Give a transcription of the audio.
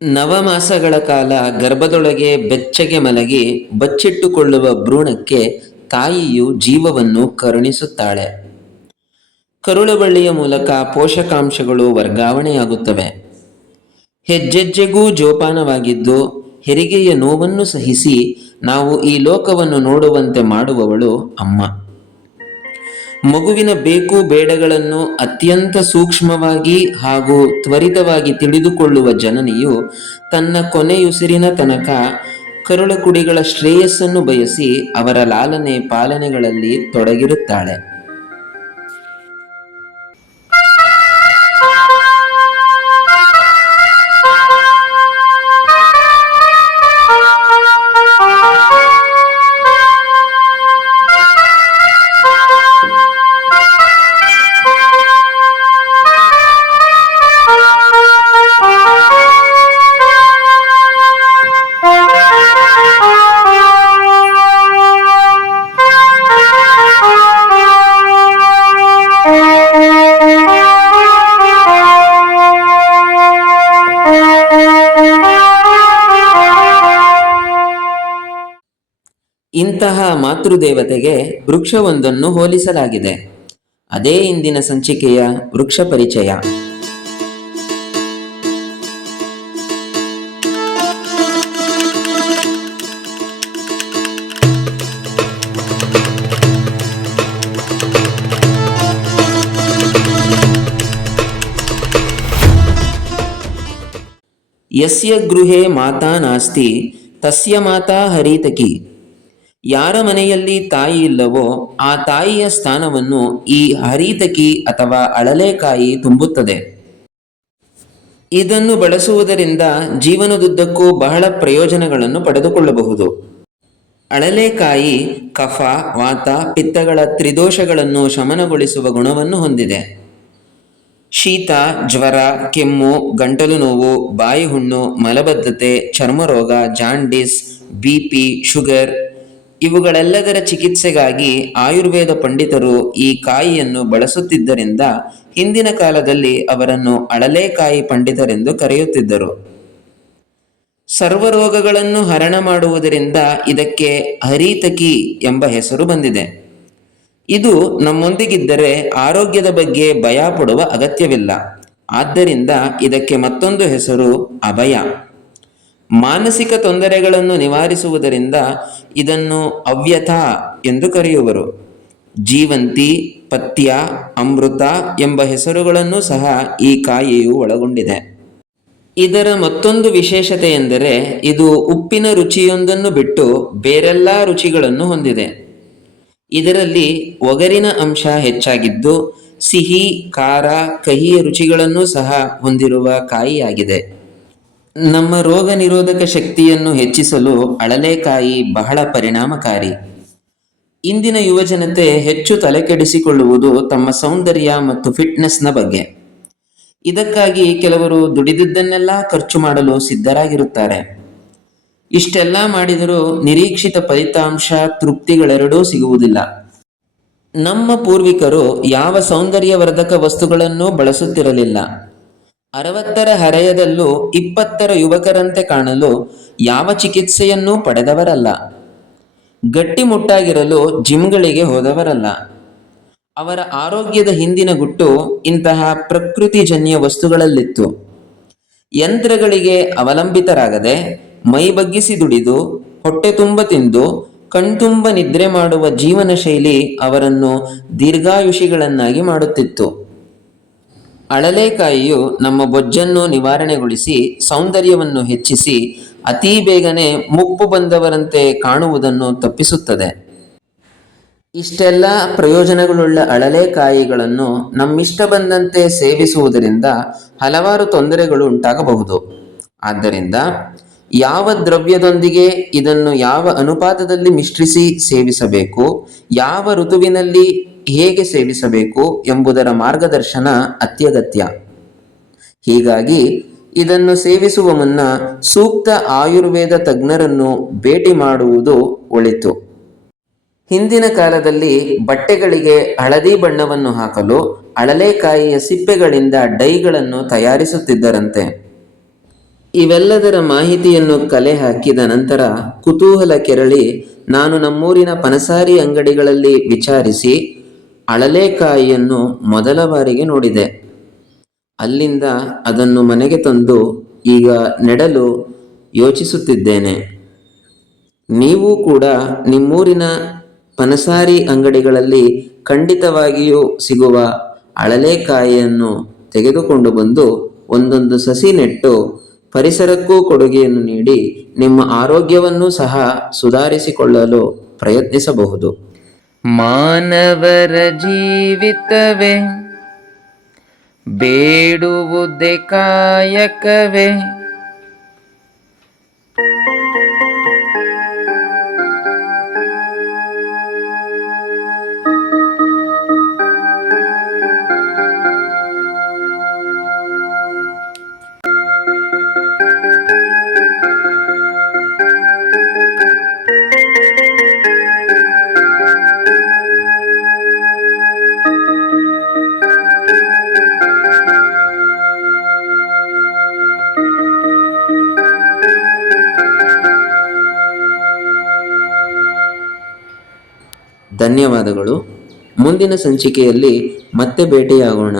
ನವಮಾಸಗಳ ಕಾಲ ಗರ್ಭದೊಳಗೆ ಬೆಚ್ಚಗೆ ಮಲಗಿ ಬಚ್ಚಿಟ್ಟುಕೊಳ್ಳುವ ಭ್ರೂಣಕ್ಕೆ ತಾಯಿಯು ಜೀವವನ್ನು ಕರುಣಿಸುತ್ತಾಳೆ. ಕರುಳುಬಳ್ಳಿಯ ಮೂಲಕ ಪೋಷಕಾಂಶಗಳು ವರ್ಗಾವಣೆಯಾಗುತ್ತವೆ. ಹೆಜ್ಜೆಜ್ಜೆಗೂ ಜೋಪಾನವಾಗಿದ್ದು ಹೆರಿಗೆಯ ನೋವನ್ನು ಸಹಿಸಿ ನಾವು ಈ ಲೋಕವನ್ನು ನೋಡುವಂತೆ ಮಾಡುವವಳು ಅಮ್ಮ. ಮಗುವಿನ ಬೇಕು ಬೇಡಗಳನ್ನು ಅತ್ಯಂತ ಸೂಕ್ಷ್ಮವಾಗಿ ಹಾಗೂ ತ್ವರಿತವಾಗಿ ತಿಳಿದುಕೊಳ್ಳುವ ಜನನಿಯು ತನ್ನ ಕೊನೆಯುಸಿರಿನ ತನಕ ಕರುಳಕುಡಿಗಳ ಶ್ರೇಯಸ್ಸನ್ನು ಬಯಸಿ ಅವರ ಲಾಲನೆ ಪಾಲನೆಗಳಲ್ಲಿ ತೊಡಗಿರುತ್ತಾಳೆ. ಇಂತಹ ಮಾತೃದೇವತೆಗೆ ವೃಕ್ಷವೊಂದನ್ನು ಹೋಲಿಸಲಾಗಿದೆ. ಅದೇ ಇಂದಿನ ಸಂಚಿಕೆಯ ವೃಕ್ಷ ಪರಿಚಯ. ಯಸ್ಯ ಗೃಹೇ ಮಾತಾ ನಾಸ್ತಿ ತಸ್ಯ ಮಾತಾ ಹರಿತಕಿ. ಯಾರ ಮನೆಯಲ್ಲಿ ತಾಯಿ ಇಲ್ಲವೋ ಆ ತಾಯಿಯ ಸ್ಥಾನವನ್ನು ಈ ಹರಿತಕಿ ಅಥವಾ ಅಳಲೆಕಾಯಿ ತುಂಬುತ್ತದೆ. ಇದನ್ನು ಬಳಸುವುದರಿಂದ ಜೀವನದುದ್ದಕ್ಕೂ ಬಹಳ ಪ್ರಯೋಜನಗಳನ್ನು ಪಡೆದುಕೊಳ್ಳಬಹುದು. ಅಳಲೆಕಾಯಿ ಕಫ, ವಾತ, ಪಿತ್ತಗಳ ತ್ರಿದೋಷಗಳನ್ನು ಶಮನಗೊಳಿಸುವ ಗುಣವನ್ನು ಹೊಂದಿದೆ. ಶೀತ, ಜ್ವರ, ಕೆಮ್ಮು, ಗಂಟಲು ನೋವು, ಬಾಯಿ ಹುಣ್ಣು, ಮಲಬದ್ಧತೆ, ಚರ್ಮರೋಗ, ಜಾಂಡಿಸ್, BP, ಶುಗರ್ ಇವುಗಳೆಲ್ಲದರ ಚಿಕಿತ್ಸೆಗಾಗಿ ಆಯುರ್ವೇದ ಪಂಡಿತರು ಈ ಕಾಯಿಯನ್ನು ಬಳಸುತ್ತಿದ್ದರಿಂದ ಹಿಂದಿನ ಕಾಲದಲ್ಲಿ ಅವರನ್ನು ಅಳಲೆಕಾಯಿ ಪಂಡಿತರೆಂದು ಕರೆಯುತ್ತಿದ್ದರು. ಸರ್ವರೋಗಗಳನ್ನು ಹರಣ ಮಾಡುವುದರಿಂದ ಇದಕ್ಕೆ ಹರಿತಕಿ ಎಂಬ ಹೆಸರು ಬಂದಿದೆ. ಇದು ನಮ್ಮೊಂದಿಗಿದ್ದರೆ ಆರೋಗ್ಯದ ಬಗ್ಗೆ ಭಯ ಪಡುವ ಅಗತ್ಯವಿಲ್ಲ. ಆದ್ದರಿಂದ ಇದಕ್ಕೆ ಮತ್ತೊಂದು ಹೆಸರು ಅಭಯ. ಮಾನಸಿಕ ತೊಂದರೆಗಳನ್ನು ನಿವಾರಿಸುವುದರಿಂದ ಇದನ್ನು ಅವ್ಯಥ ಎಂದು ಕರೆಯುವರು. ಜೀವಂತಿ, ಪಥ್ಯ, ಅಮೃತ ಎಂಬ ಹೆಸರುಗಳನ್ನು ಸಹ ಈ ಕಾಯಿಯು ಒಳಗೊಂಡಿದೆ. ಇದರ ಮತ್ತೊಂದು ವಿಶೇಷತೆ ಎಂದರೆ ಇದು ಉಪ್ಪಿನ ರುಚಿಯೊಂದನ್ನು ಬಿಟ್ಟು ಬೇರೆಲ್ಲ ರುಚಿಗಳನ್ನು ಹೊಂದಿದೆ. ಇದರಲ್ಲಿ ಒಗರಿನ ಅಂಶ ಹೆಚ್ಚಾಗಿದ್ದು ಸಿಹಿ, ಖಾರ, ಕಹಿಯ ರುಚಿಗಳನ್ನು ಸಹ ಹೊಂದಿರುವ ಕಾಯಿಯಾಗಿದೆ. ನಮ್ಮ ರೋಗ ನಿರೋಧಕ ಶಕ್ತಿಯನ್ನು ಹೆಚ್ಚಿಸಲು ಅಳಲೆಕಾಯಿ ಬಹಳ ಪರಿಣಾಮಕಾರಿ. ಇಂದಿನ ಯುವಜನತೆ ಹೆಚ್ಚು ತಲೆಕೆಡಿಸಿಕೊಳ್ಳುವುದು ತಮ್ಮ ಸೌಂದರ್ಯ ಮತ್ತು ಫಿಟ್ನೆಸ್ನ ಬಗ್ಗೆ. ಇದಕ್ಕಾಗಿ ಕೆಲವರು ದುಡಿದಿದ್ದನ್ನೆಲ್ಲ ಖರ್ಚು ಮಾಡಲು ಸಿದ್ಧರಾಗಿರುತ್ತಾರೆ. ಇಷ್ಟೆಲ್ಲ ಮಾಡಿದರೂ ನಿರೀಕ್ಷಿತ ಫಲಿತಾಂಶ, ತೃಪ್ತಿಗಳೆರಡೂ ಸಿಗುವುದಿಲ್ಲ. ನಮ್ಮ ಪೂರ್ವಿಕರು ಯಾವ ಸೌಂದರ್ಯವರ್ಧಕ ವಸ್ತುಗಳನ್ನೂ ಬಳಸುತ್ತಿರಲಿಲ್ಲ. 60ರ ಹರೆಯದಲ್ಲೂ 20ರ ಯುವಕರಂತೆ ಕಾಣಲು ಯಾವ ಚಿಕಿತ್ಸೆಯನ್ನೂ ಪಡೆದವರಲ್ಲ. ಗಟ್ಟಿಮುಟ್ಟಾಗಿರಲು ಜಿಮ್ಗಳಿಗೆ ಹೋದವರಲ್ಲ. ಅವರ ಆರೋಗ್ಯದ ಹಿಂದಿನ ಗುಟ್ಟು ಇಂತಹ ಪ್ರಕೃತಿಜನ್ಯ ವಸ್ತುಗಳಲ್ಲಿತ್ತು. ಯಂತ್ರಗಳಿಗೆ ಅವಲಂಬಿತರಾಗದೆ ಮೈ ಬಗ್ಗಿಸಿ ದುಡಿದು ಹೊಟ್ಟೆ ತುಂಬ ತಿಂದು ಕಣ್ತುಂಬ ನಿದ್ರೆ ಮಾಡುವ ಜೀವನ ಶೈಲಿ ಅವರನ್ನು ದೀರ್ಘಾಯುಷಿಗಳನ್ನಾಗಿ ಮಾಡುತ್ತಿತ್ತು. ಅಳಲೆಕಾಯಿಯು ನಮ್ಮ ಬೊಜ್ಜನ್ನು ನಿವಾರಣೆಗೊಳಿಸಿ ಸೌಂದರ್ಯವನ್ನು ಹೆಚ್ಚಿಸಿ ಅತೀ ಬೇಗನೆ ಮುಪ್ಪು ಬಂದವರಂತೆ ಕಾಣುವುದನ್ನು ತಪ್ಪಿಸುತ್ತದೆ. ಇಷ್ಟೆಲ್ಲ ಪ್ರಯೋಜನಗಳುಳ್ಳ ಅಳಲೆಕಾಯಿಗಳನ್ನು ನಮ್ಮಿಷ್ಟ ಬಂದಂತೆ ಸೇವಿಸುವುದರಿಂದ ಹಲವಾರು ತೊಂದರೆಗಳು ಉಂಟಾಗಬಹುದು. ಆದ್ದರಿಂದ ಯಾವ ದ್ರವ್ಯದೊಂದಿಗೆ ಇದನ್ನು ಯಾವ ಅನುಪಾತದಲ್ಲಿ ಮಿಶ್ರಿಸಿ ಸೇವಿಸಬೇಕು, ಯಾವ ಋತುವಿನಲ್ಲಿ ಹೇಗೆ ಸೇವಿಸಬೇಕು ಎಂಬುದರ ಮಾರ್ಗದರ್ಶನ ಅತ್ಯಗತ್ಯ. ಹೀಗಾಗಿ ಇದನ್ನು ಸೇವಿಸುವ ಮುನ್ನ ಸೂಕ್ತ ಆಯುರ್ವೇದ ತಜ್ಞರನ್ನು ಭೇಟಿ ಮಾಡುವುದು ಒಳಿತು. ಹಿಂದಿನ ಕಾಲದಲ್ಲಿ ಬಟ್ಟೆಗಳಿಗೆ ಹಳದಿ ಬಣ್ಣವನ್ನು ಹಾಕಲು ಅಳಲೆಕಾಯಿಯ ಸಿಪ್ಪೆಗಳಿಂದ ಡೈಗಳನ್ನು ತಯಾರಿಸುತ್ತಿದ್ದರಂತೆ. ಇವೆಲ್ಲದರ ಮಾಹಿತಿಯನ್ನು ಕಲೆ ಹಾಕಿದ ನಂತರ ಕುತೂಹಲ ಕೆರಳಿ ನಾನು ನಮ್ಮೂರಿನ ಪನಸಾರಿ ಅಂಗಡಿಗಳಲ್ಲಿ ವಿಚಾರಿಸಿ ಅಳಲೆಕಾಯಿಯನ್ನು ಮೊದಲ ಬಾರಿಗೆ ನೋಡಿದೆ. ಅಲ್ಲಿಂದ ಅದನ್ನು ಮನೆಗೆ ತಂದು ಈಗ ನೆಡಲು ಯೋಚಿಸುತ್ತಿದ್ದೇನೆ. ನೀವು ಕೂಡ ನಿಮ್ಮೂರಿನ ಪನಸಾರಿ ಅಂಗಡಿಗಳಲ್ಲಿ ಖಂಡಿತವಾಗಿಯೂ ಸಿಗುವ ಅಳಲೆಕಾಯಿಯನ್ನು ತೆಗೆದುಕೊಂಡು ಬಂದು ಒಂದೊಂದು ಸಸಿ ನೆಟ್ಟು ಪರಿಸರಕ್ಕೂ ಕೊಡುಗೆಯನ್ನು ನೀಡಿ ನಿಮ್ಮ ಆರೋಗ್ಯವನ್ನು ಸಹ ಸುಧಾರಿಸಿಕೊಳ್ಳಲು ಪ್ರಯತ್ನಿಸಬಹುದು. ಮಾನವರ ಜೀವಿತವೇ ಬೇಡುವುದೇ ಕಾಯಕವೇ. ಧನ್ಯವಾದಗಳು. ಮುಂದಿನ ಸಂಚಿಕೆಯಲ್ಲಿ ಮತ್ತೆ ಭೇಟಿಯಾಗೋಣ.